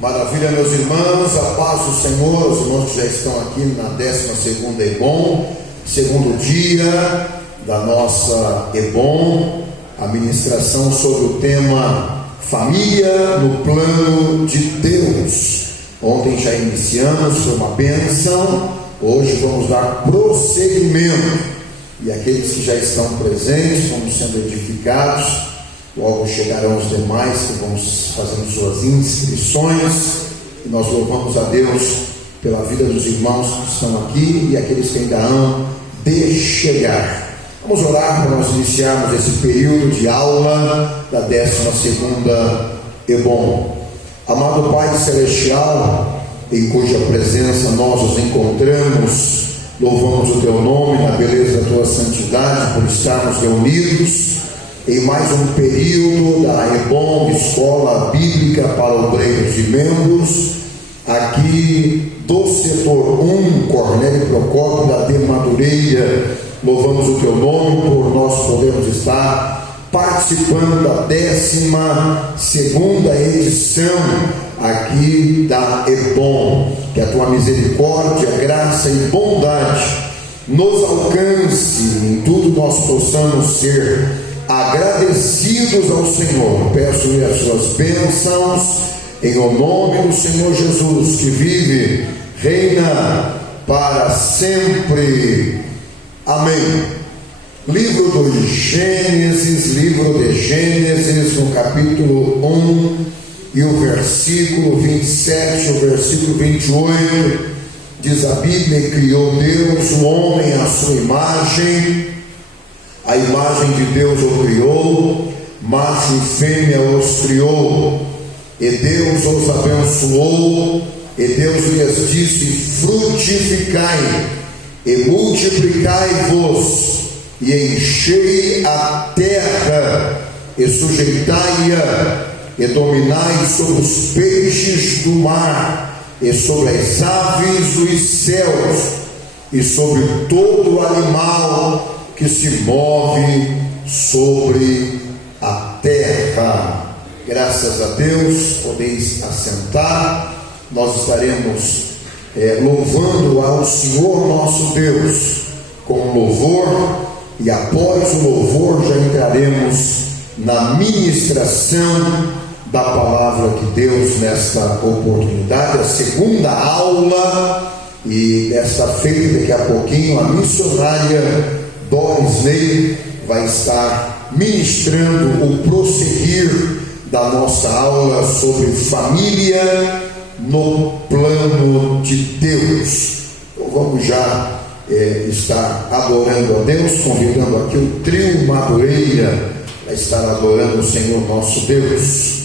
Maravilha, meus irmãos, a paz do Senhor. Os irmãos que já estão aqui na 12ª EBOM, segundo dia da nossa EBOM, a ministração sobre o tema Família no Plano de Deus. Ontem já iniciamos, foi uma bênção. Hoje vamos dar prosseguimento, e aqueles que já estão presentes vão sendo edificados. Logo chegarão os demais que vão fazendo suas inscrições, e nós louvamos a Deus pela vida dos irmãos que estão aqui e aqueles que ainda hão de chegar. Vamos orar para nós iniciarmos esse período de aula da 12ª EBOM. Amado Pai Celestial, em cuja presença nós nos encontramos, louvamos o Teu nome na beleza da Tua santidade por estarmos reunidos em mais um período da EBOM, Escola Bíblica para Obreiros e Membros, aqui do setor 1, Cornélio Procópio da de Madureira. Louvamos o Teu nome por nós podermos estar participando da 12ª edição aqui da EBOM. Que a Tua misericórdia, graça e bondade nos alcance, em tudo nós possamos ser agradecidos ao Senhor. Peço-lhe as suas bênçãos em o nome do Senhor Jesus, que vive, reina para sempre. Amém. Livro de Gênesis, no capítulo 1 e o versículo 27, o versículo 28, diz a Bíblia: e criou Deus o homem à sua imagem, a imagem de Deus o criou, macho e fêmea os criou, e Deus os abençoou, e Deus lhes disse: frutificai, e multiplicai-vos, e enchei a terra, e sujeitai-a, e dominai sobre os peixes do mar, e sobre as aves dos céus, e sobre todo animal que se move sobre a terra. Graças a Deus, podeis assentar. Nós estaremos louvando ao Senhor nosso Deus com louvor, e após o louvor já entraremos na ministração da palavra de Deus nesta oportunidade, a segunda aula, e desta feita daqui a pouquinho a missionária Doris Ney vai estar ministrando o prosseguir da nossa aula sobre família no plano de Deus. Então vamos já estar adorando a Deus, convidando aqui o trio Madureira a estar adorando o Senhor nosso Deus.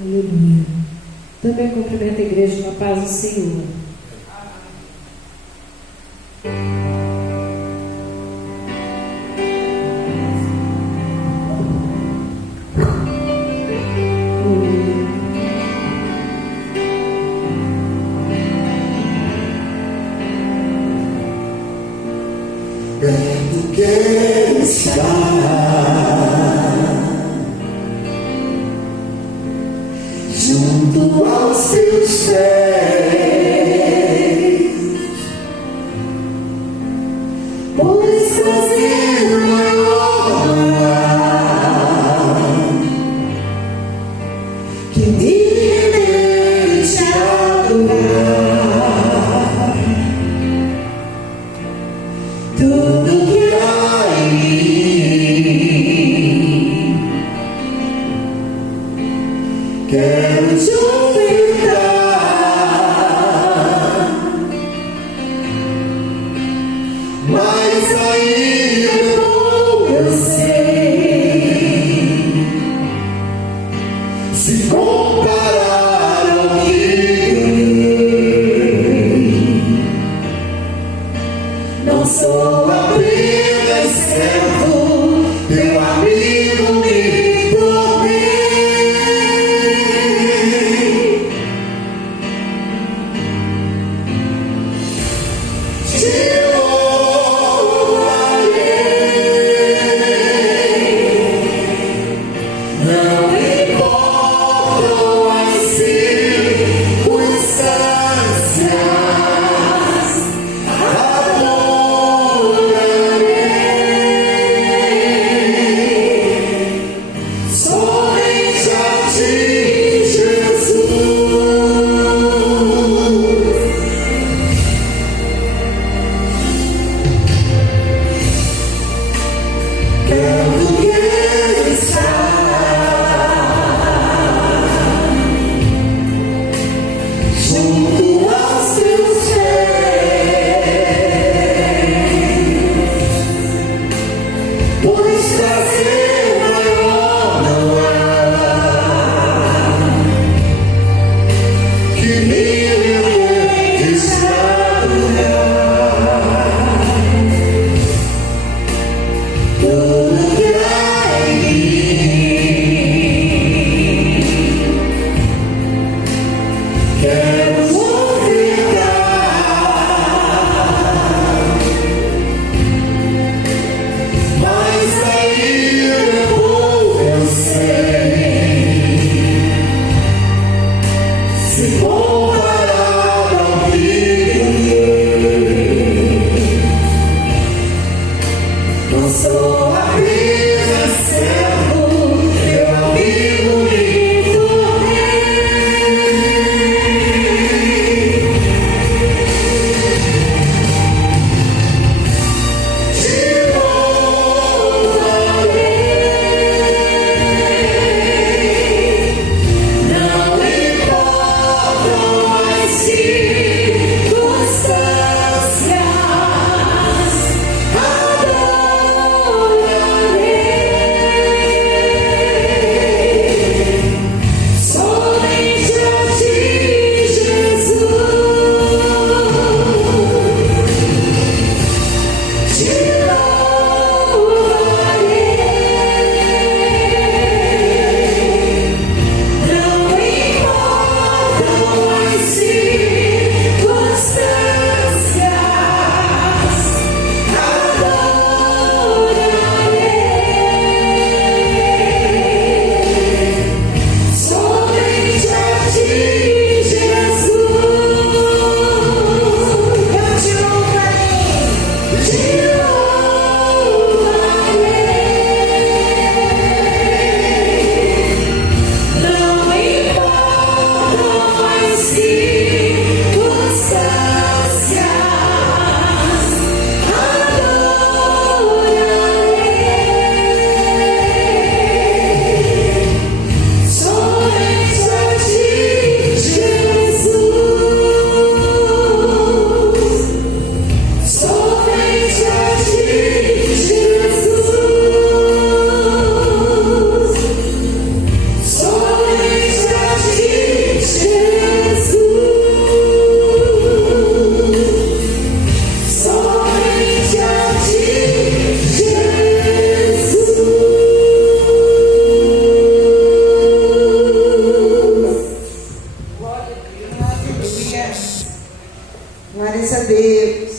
Aleluia. Também cumprimento a igreja na paz do Senhor. Perto quero estar, junto aos teus pés, pois fazer maior que me deixa adorar tudo que há em mim. Quero te ofertar Não sou apenas servo, teu amigo me tornei. Te louvarei, não importam as circunstâncias, adorarei somente a ti, Jesus. Quero que junto aos teus pés, pois prazer maior não há que me deixar tudo que há em mim. Quero mas aí eu sei, se comparado ao não sou apenas servo, teu amigo me Glórias a Deus.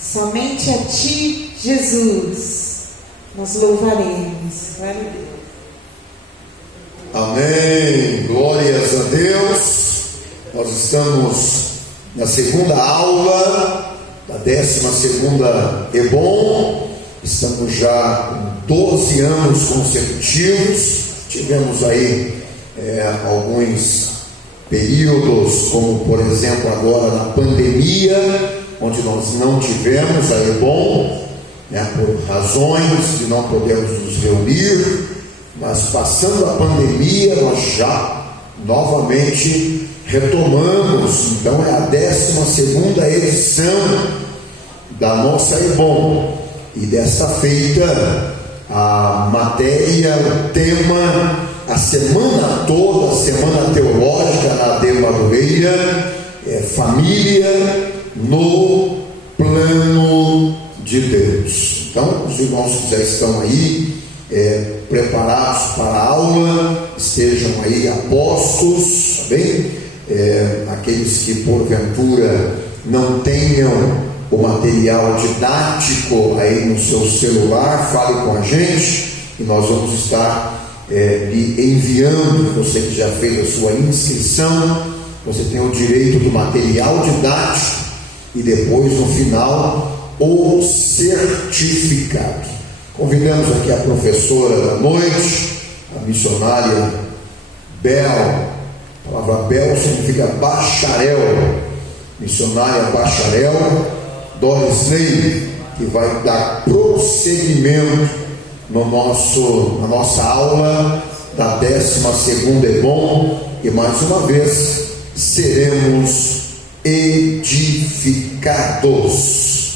Somente a ti, Jesus, nós louvaremos. Glória a Deus. Amém. Glórias a Deus. Nós estamos na segunda aula da 12ª EBOM. Estamos já com 12 anos consecutivos. Tivemos aí alguns períodos, como por exemplo agora na pandemia, onde nós não tivemos a EBOM, por razões de não podermos nos reunir, mas passando a pandemia nós já novamente retomamos. Então é a 12ª edição da nossa EBOM, e desta feita a matéria, o tema, a semana toda, a semana teológica na Ademaroeira, é família no plano plano de Deus. Então, os irmãos que já estão aí preparados para a aula, estejam aí apostos, tá bem? Aqueles que porventura não tenham o material didático aí no seu celular, fale com a gente e nós vamos estar lhe enviando. Você que já fez a sua inscrição, você tem o direito do material didático e depois no final o certificado. Convidamos aqui a professora da noite, a missionária Bel. A palavra Bel significa bacharel, missionária bacharel Doris Ney, que vai dar prosseguimento na nossa aula da 12ª EBOM, e mais uma vez seremos edificados.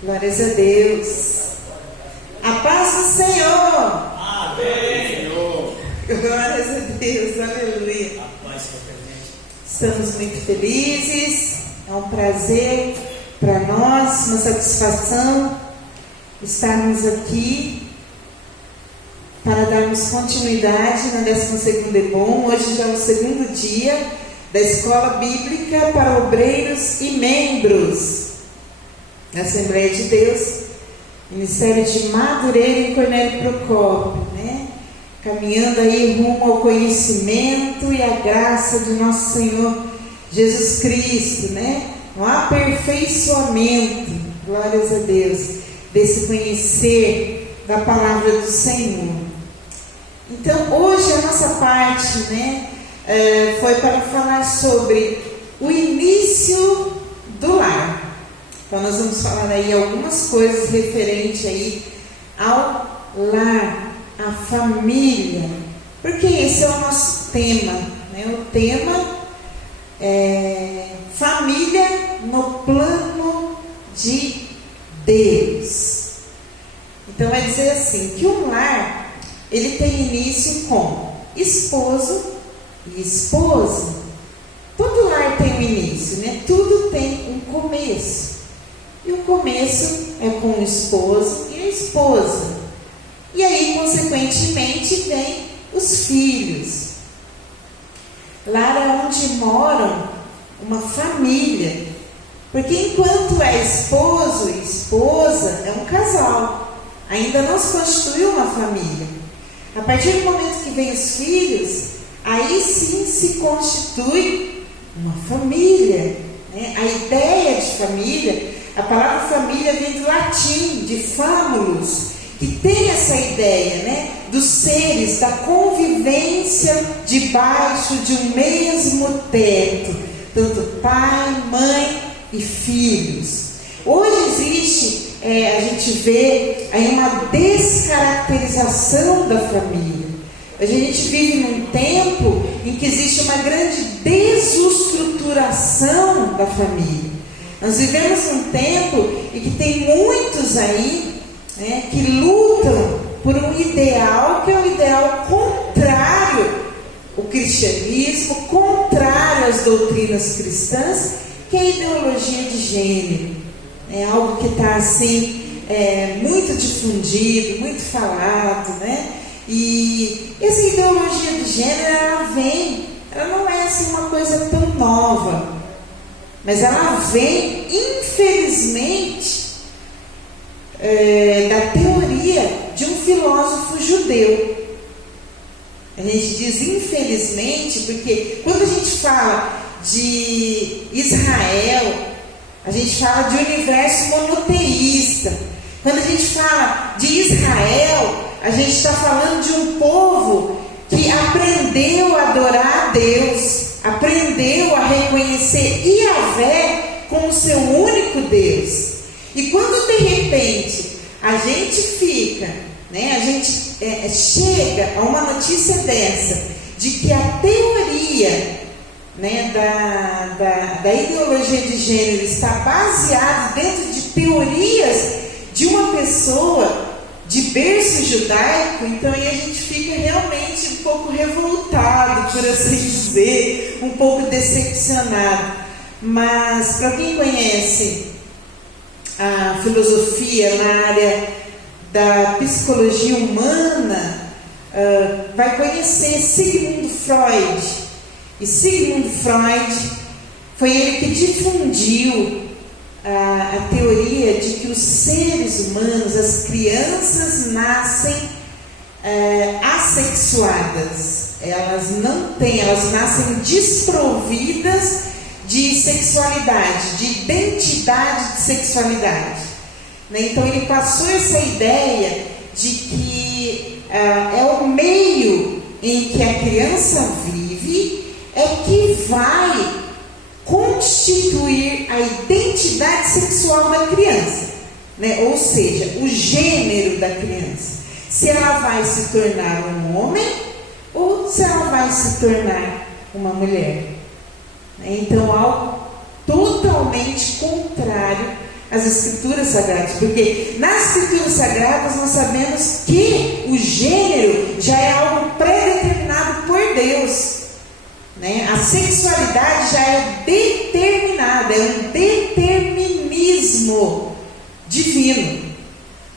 Glórias a Deus. A paz do Senhor. Amém. Glórias a Deus. Aleluia. A paz que é presente. Estamos muito felizes. É um prazer para nós, uma satisfação estarmos aqui para darmos continuidade na 12ª EBOM. Hoje já é o segundo dia da Escola Bíblica para Obreiros e Membros na Assembleia de Deus, Ministério de Madureira e Cornélio Procópio, né? Caminhando aí rumo ao conhecimento e à graça de nosso Senhor Jesus Cristo, né? Um aperfeiçoamento, glórias a Deus, desse conhecer da palavra do Senhor. Então, hoje a nossa parte, né, foi para falar sobre o início do lar. Então nós vamos falar aí algumas coisas referentes aí ao lar, à família, porque esse é o nosso tema, né? O tema é família no plano de Deus. Então vai dizer assim, que um lar, ele tem início com esposo e esposa. Todo lar tem um início, né? Tudo tem um começo. E o começo é com o esposo e a esposa. E aí, consequentemente, vem os filhos. Lar é onde moram uma família. Porque enquanto é esposo e esposa, é um casal. Ainda não se constituiu uma família. A partir do momento que vem os filhos, aí sim se constitui uma família, né? A ideia de família, a palavra família vem do latim, de famulus, que tem essa ideia, né, dos seres, da convivência debaixo de um mesmo teto, tanto pai, mãe e filhos. Hoje existe, a gente vê aí uma descaracterização da família. Hoje a gente vive num tempo em que existe uma grande desestruturação da família. Nós vivemos num tempo em que tem muitos aí, né, que lutam por um ideal que é um ideal contrário ao cristianismo, contrário às doutrinas cristãs, que é a ideologia de gênero. É algo que está assim, muito difundido, muito falado, né? E essa ideologia de gênero, ela não é assim uma coisa tão nova. Mas ela vem, infelizmente, da teoria de um filósofo judeu. A gente diz infelizmente, porque quando a gente fala de Israel, a gente fala de universo monoteísta. Quando a gente fala de Israel, a gente está falando de um povo que aprendeu a adorar a Deus, aprendeu a reconhecer Yahvé como seu único Deus. E quando de repente a gente fica, né, a gente chega a uma notícia dessa, de que a teoria, né, da ideologia de gênero está baseada dentro de teorias de uma pessoa de berço judaico. Então aí a gente fica realmente um pouco revoltado, por assim dizer, um pouco decepcionado. Mas para quem conhece a filosofia na área da psicologia humana, vai conhecer Sigmund Freud. E Sigmund Freud foi ele que difundiu a teoria de que os seres humanos, as crianças, nascem assexuadas. Elas nascem desprovidas de sexualidade, de identidade de sexualidade. Então ele passou essa ideia de que é o meio em que a criança vive é que vai constituir a identidade sexual da criança, ou seja, o gênero da criança. Se ela vai se tornar um homem ou se ela vai se tornar uma mulher. Então, algo totalmente contrário às Escrituras Sagradas, porque nas Escrituras Sagradas nós sabemos que o gênero já é algo pré-determinado por Deus. A sexualidade já é determinada, é um determinismo divino.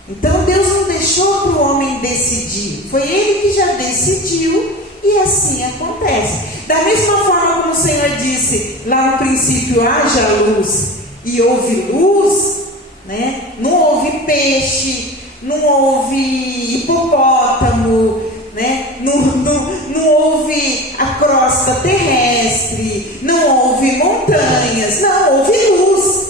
Então Deus não deixou para o homem decidir, foi ele que já decidiu, e assim acontece. Da mesma forma como o Senhor disse lá no princípio: haja luz, e houve luz, não houve peixe, não houve hipopótamo, não houve a crosta terrestre, não houve montanhas, não, houve luz.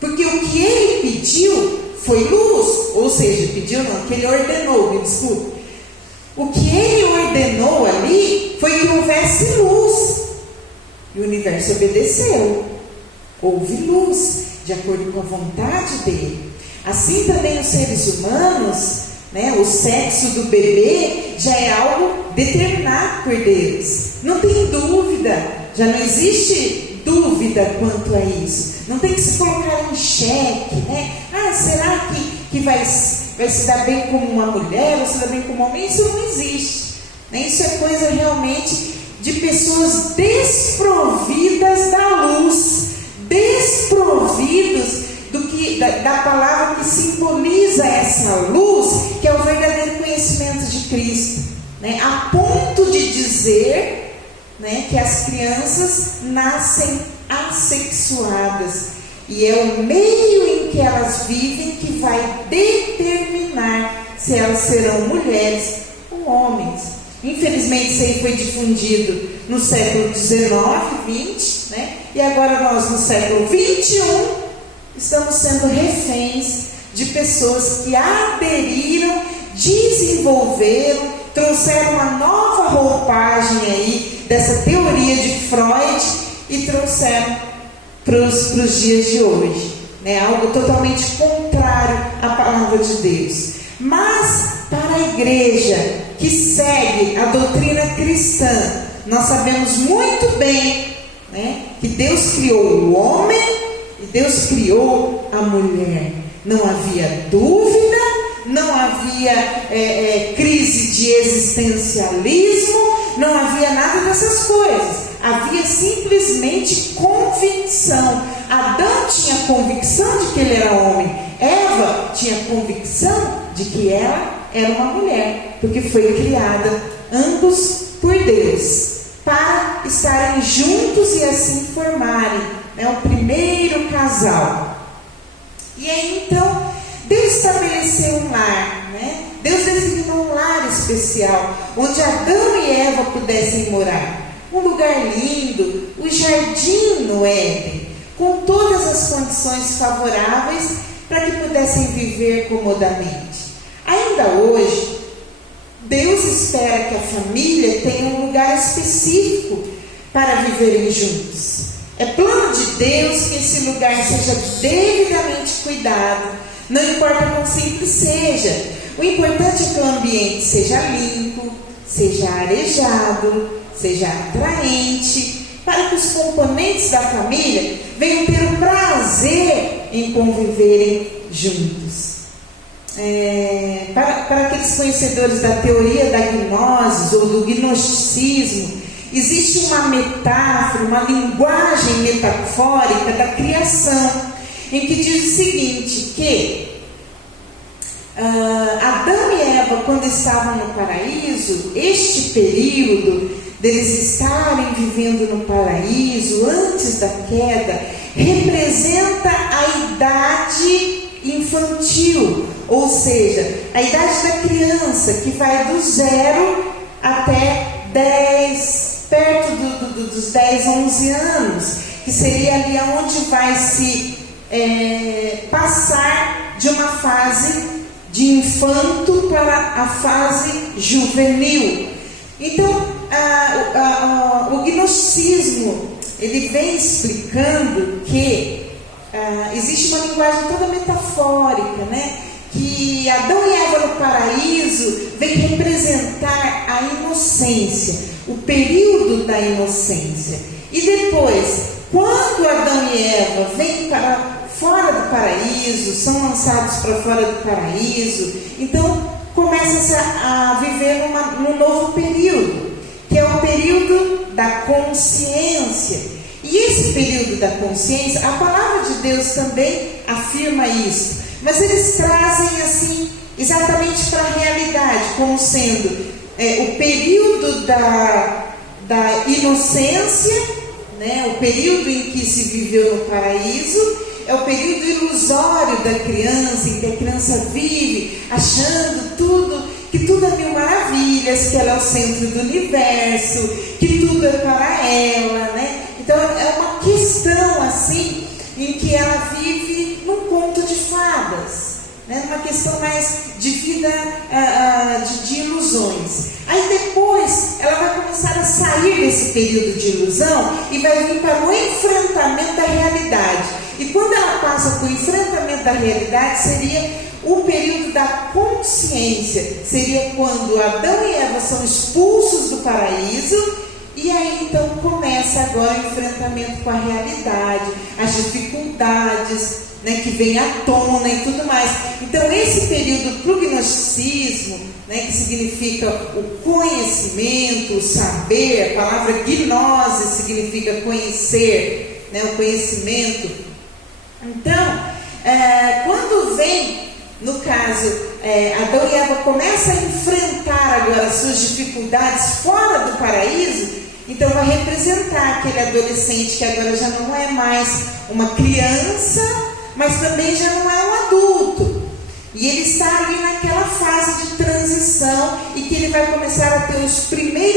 Porque o que ele pediu foi luz, ou seja, pediu não, que ele ordenou, me desculpe. O que ele ordenou ali foi que houvesse luz, e o universo obedeceu. Houve luz, de acordo com a vontade dele. Assim também os seres humanos, o sexo do bebê já é algo determinado por Deus. Não tem dúvida, já não existe dúvida quanto a isso. Não tem que se colocar em xeque, será que vai se dar bem como uma mulher ou se dar bem como um homem? Isso não existe. Isso é coisa realmente de pessoas desprovidas da luz, desprovidos da palavra que simboliza essa luz, que é o verdadeiro conhecimento de Cristo, a ponto de dizer, que as crianças nascem assexuadas, e é o meio em que elas vivem que vai determinar se elas serão mulheres ou homens. Infelizmente isso aí foi difundido no século XIX, XX, e agora nós no século XXI estamos sendo reféns de pessoas que aderiram, desenvolveram, trouxeram uma nova roupagem aí dessa teoria de Freud e trouxeram para os dias de hoje, algo totalmente contrário à palavra de Deus. Mas para a igreja que segue a doutrina cristã, nós sabemos muito bem, que Deus criou o homem e Deus criou a mulher. Não havia dúvida, não havia crise de existencialismo, não havia nada dessas coisas. Havia simplesmente convicção. Adão tinha convicção de que ele era homem. Eva tinha convicção de que ela era uma mulher, porque foi criada ambos por Deus, para estarem juntos e assim formarem o primeiro casal. E aí então Deus estabeleceu um lar, Deus designou um lar especial, onde Adão e Eva pudessem morar. Um lugar lindo, o jardim no Éden, com todas as condições favoráveis para que pudessem viver comodamente. Ainda hoje, Deus espera que a família tenha um lugar específico para viverem juntos. É plano de Deus que esse lugar seja devidamente cuidado, não importa quão simples seja. O importante é que o ambiente seja limpo, seja arejado, seja atraente, para que os componentes da família venham ter o prazer em conviverem juntos. Para aqueles conhecedores da teoria da gnose ou do gnosticismo, existe uma metáfora, uma linguagem metafórica da criação, em que diz o seguinte, que Adão e Eva, quando estavam no paraíso, este período deles estarem vivendo no paraíso antes da queda, representa a idade infantil, ou seja, a idade da criança, que vai do 0 até 10, perto dos 10, 11 anos, que seria ali onde vai se passar de uma fase de infanto para a fase juvenil. Então, o gnosticismo, ele vem explicando que existe uma linguagem toda metafórica, né? Que Adão e Eva no paraíso vem representar a inocência, o período da inocência. E depois, quando Adão e Eva vêm para fora do paraíso, são lançados para fora do paraíso, então começa-se a viver num novo período, que é o período da consciência. E esse período da consciência, a palavra de Deus também afirma isso, mas eles trazem assim exatamente para a realidade, como sendo o período da inocência, né? O período em que se viveu no paraíso, é o período ilusório da criança, em que a criança vive achando que tudo é mil maravilhas, que ela é o centro do universo, que tudo é para ela, né? Então é uma questão assim, em que ela vive num conto de fadas, né? Uma questão mais de vida, de ilusões. Aí depois ela vai começar a sair desse período de ilusão e vai vir para o enfrentamento da realidade. E quando ela passa para o enfrentamento da realidade, seria o período da consciência. Seria quando Adão e Eva são expulsos do paraíso, e aí então começa agora o enfrentamento com a realidade, as dificuldades, né, que vem à tona e tudo mais. Então esse período para o gnosticismo, né, que significa o conhecimento, o saber, a palavra gnose significa conhecer, né, o conhecimento. Então, quando vem, no caso, Adão e Eva começam a enfrentar agora as suas dificuldades fora do paraíso, então vai representar aquele adolescente que agora já não é mais uma criança, mas também já não é um adulto. E ele está ali naquela fase de transição e que ele vai começar a ter os primeiros